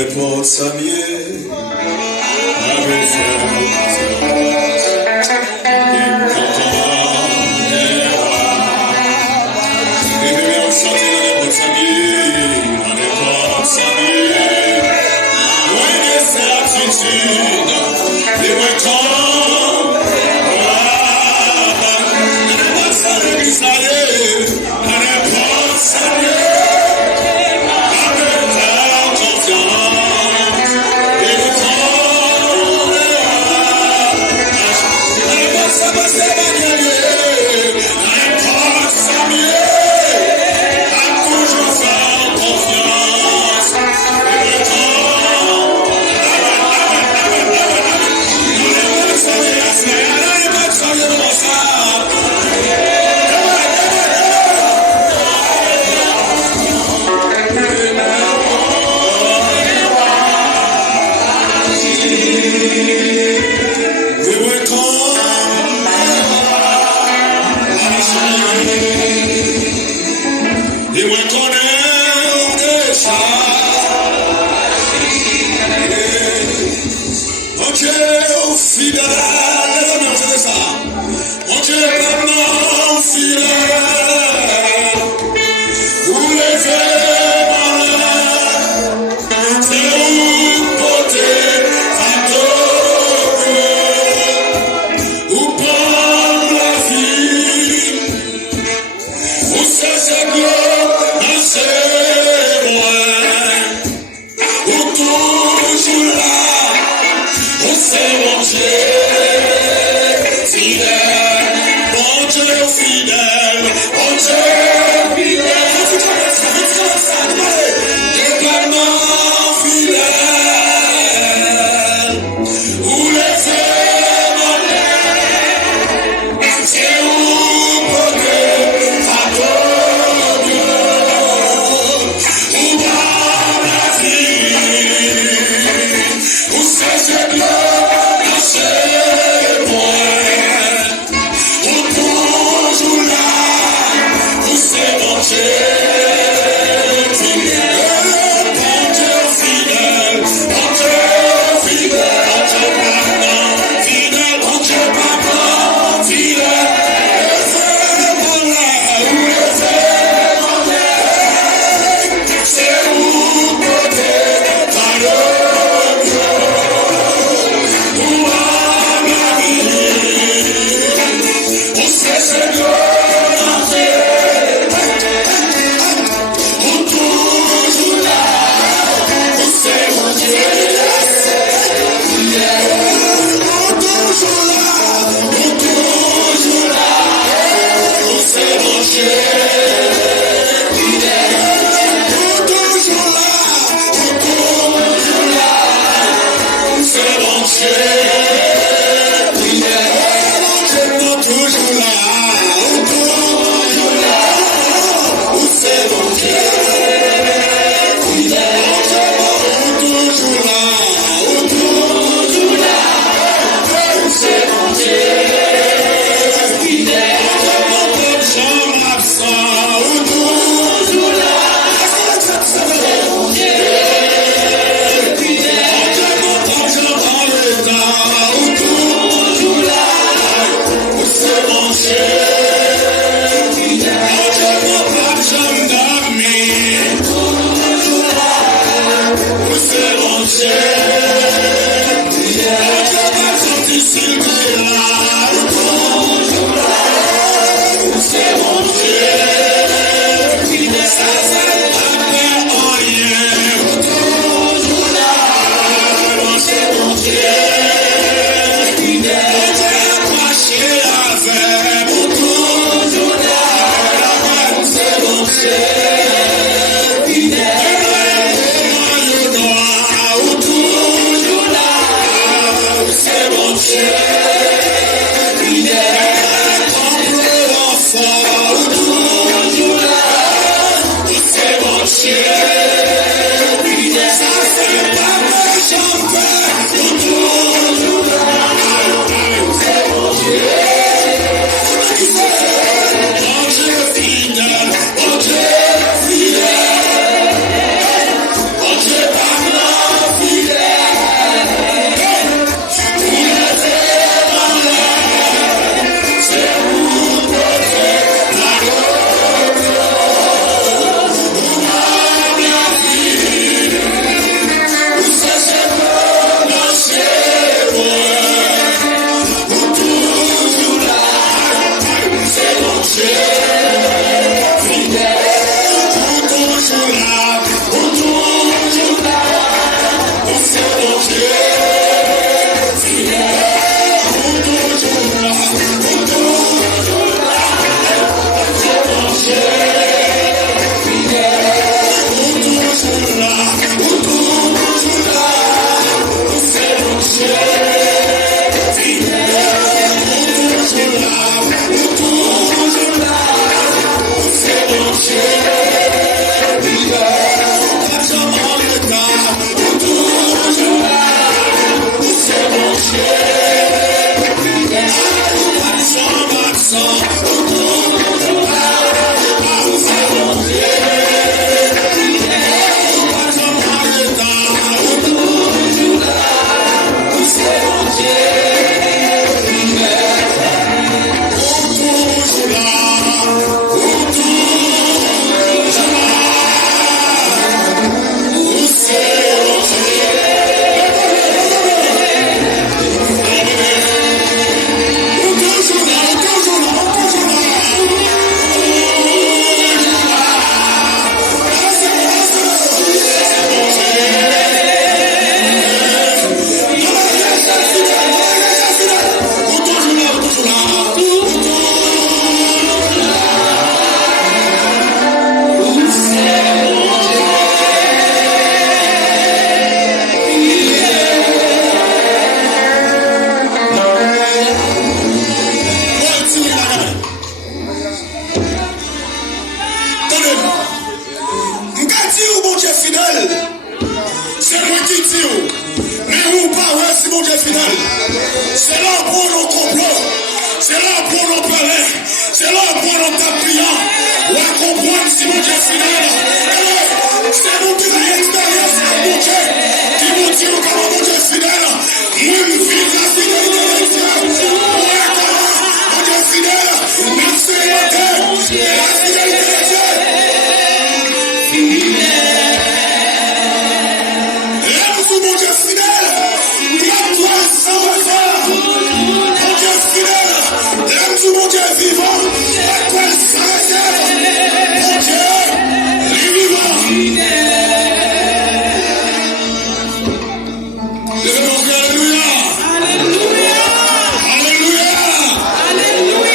possa miei ave fidèle. C'est moi qui dis, mais vous parlez si mon Dieu est fidèle. C'est là pour nos complots, c'est là pour nos palais, c'est là pour nos tapillons. On va comprendre si mon Dieu est fidèle. C'est vous qui avez l'expérience avec mon Dieu, qui vous dit comment mon Dieu est fidèle. Moi, je vis la fidélité de Dieu. Mon Dieu est fidèle, merci à Dieu, la fidélité de Dieu. Mon Dieu fidèle, toi sans refaire. Mon Dieu fidèle, l'aime mon Dieu vivant, toi sans réserve. Mon Dieu, les vivants. Alléluia. Alléluia. Alléluia.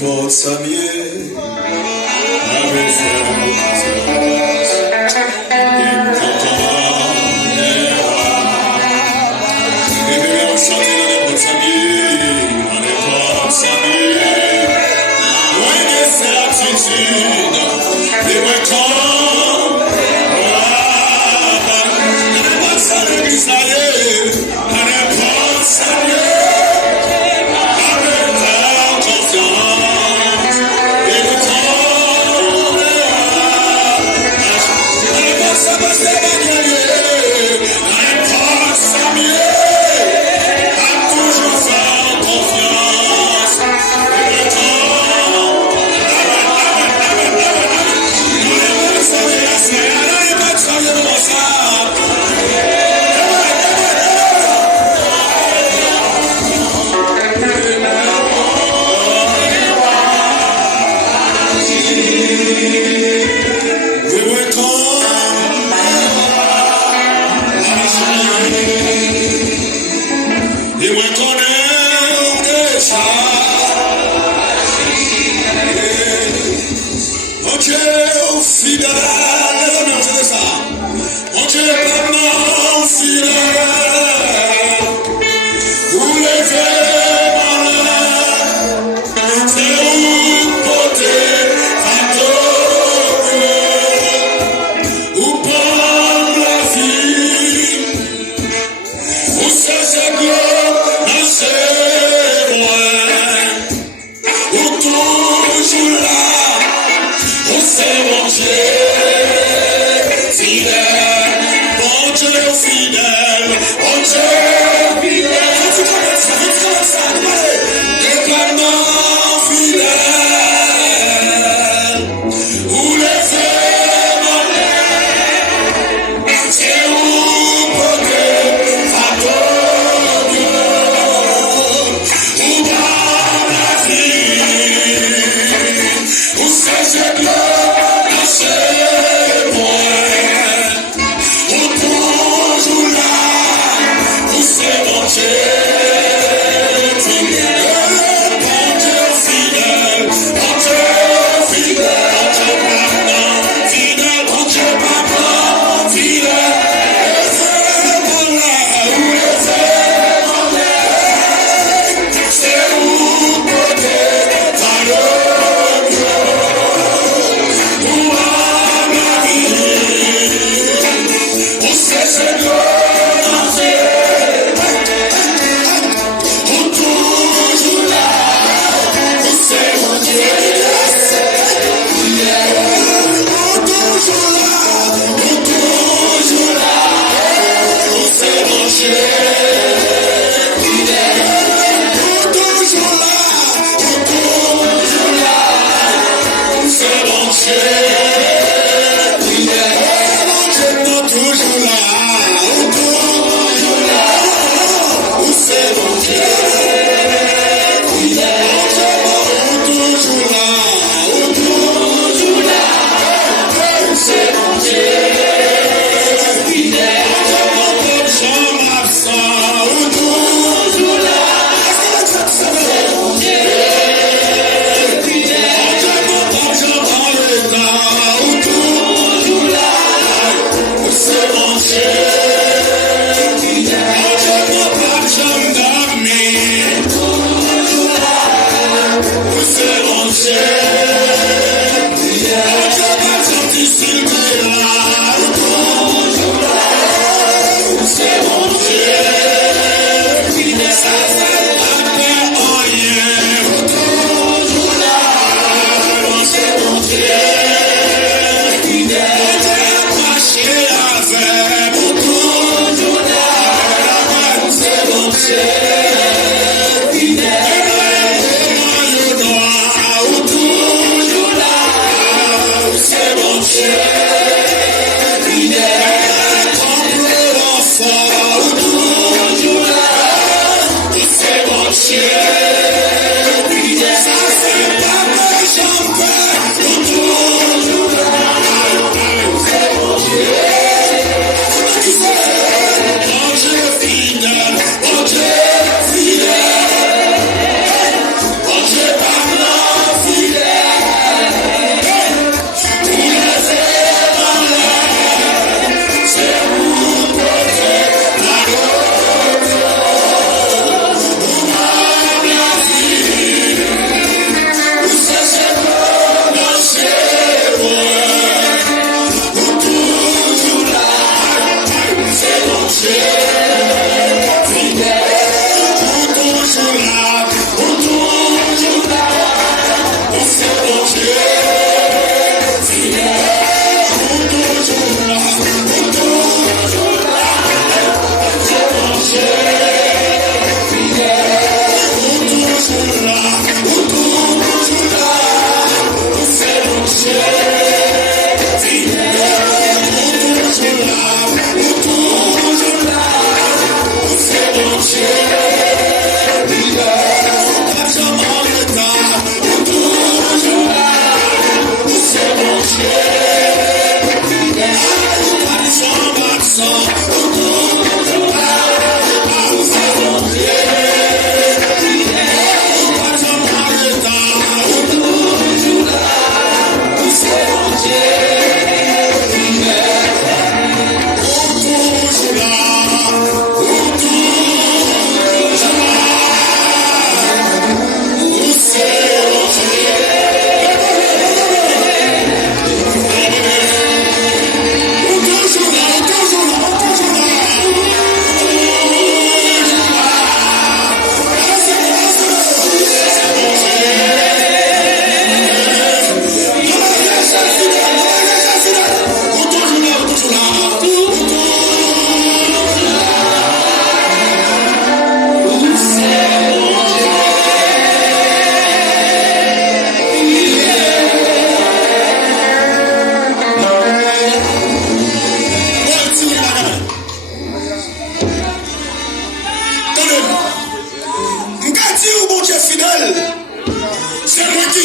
Possa miei aver fidèle, les amis, entendez ça. Mon Dieu est tellement fidèle. Vous levez ma main, c'est où côté ou prendre la vie, ou cesser gloire, c'est loin, ou toujours là, ou c'est mon Dieu fidèle, mon Dieu fidèle, mon Dieu fidèle. Éternellement fidèle, où les faits c'est où côté où dans la vie, où c'est gloire, c'est moi, où toujours là, où c'est mon Dieu.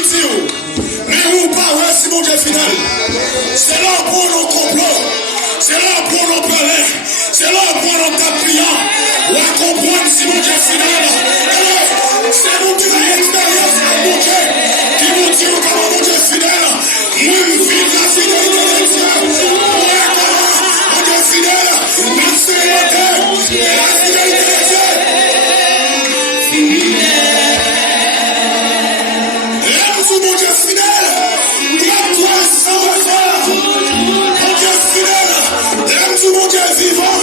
Mais où pas, ouais, c'est mon Dieu final. C'est là pour nos complots. C'est là pour nos palais. C'est là pour nos tapillants. On va comprendre si mon Dieu final. C'est mon Dieu expérience, mon Dieu, qui nous dit comment mon Dieu fidèle. Moi, je vis la fidélité de Dieu. Mon Dieu fidèle. Merci, mon Dieu. La fidélité de Dieu. Mon Dieu fidèle, toi sans refaire. Mon Dieu fidèle, aime-tu mon Dieu vivant,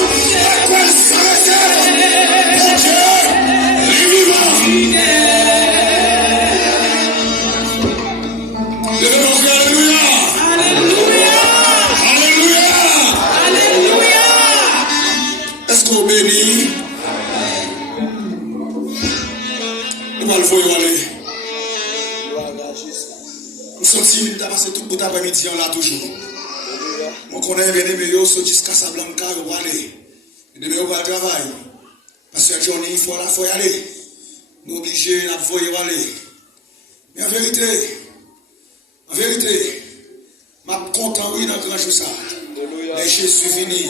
toi sans réserve. Mon Dieu, les vivants. Levez-nous, alléluia. Alléluia. Alléluia. Est-ce qu'on bénit? Nous allons le voir aller. Sorti, il a passé tout le après-midi là toujours. Mon connaît bien aimé, yo, so jusqu'à Casablanca, yo, aller. Il est au travail. Parce que Johnny, il faut y aller. Nous obligés, à voyer aller. Mais en vérité, je suis content, oui, dans le grand jour ça. Les Jésus venu,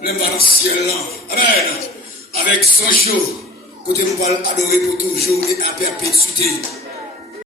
le dans le ciel là. Amen. Avec son jour, côté nous allons adorer pour toujours et à perpétuité.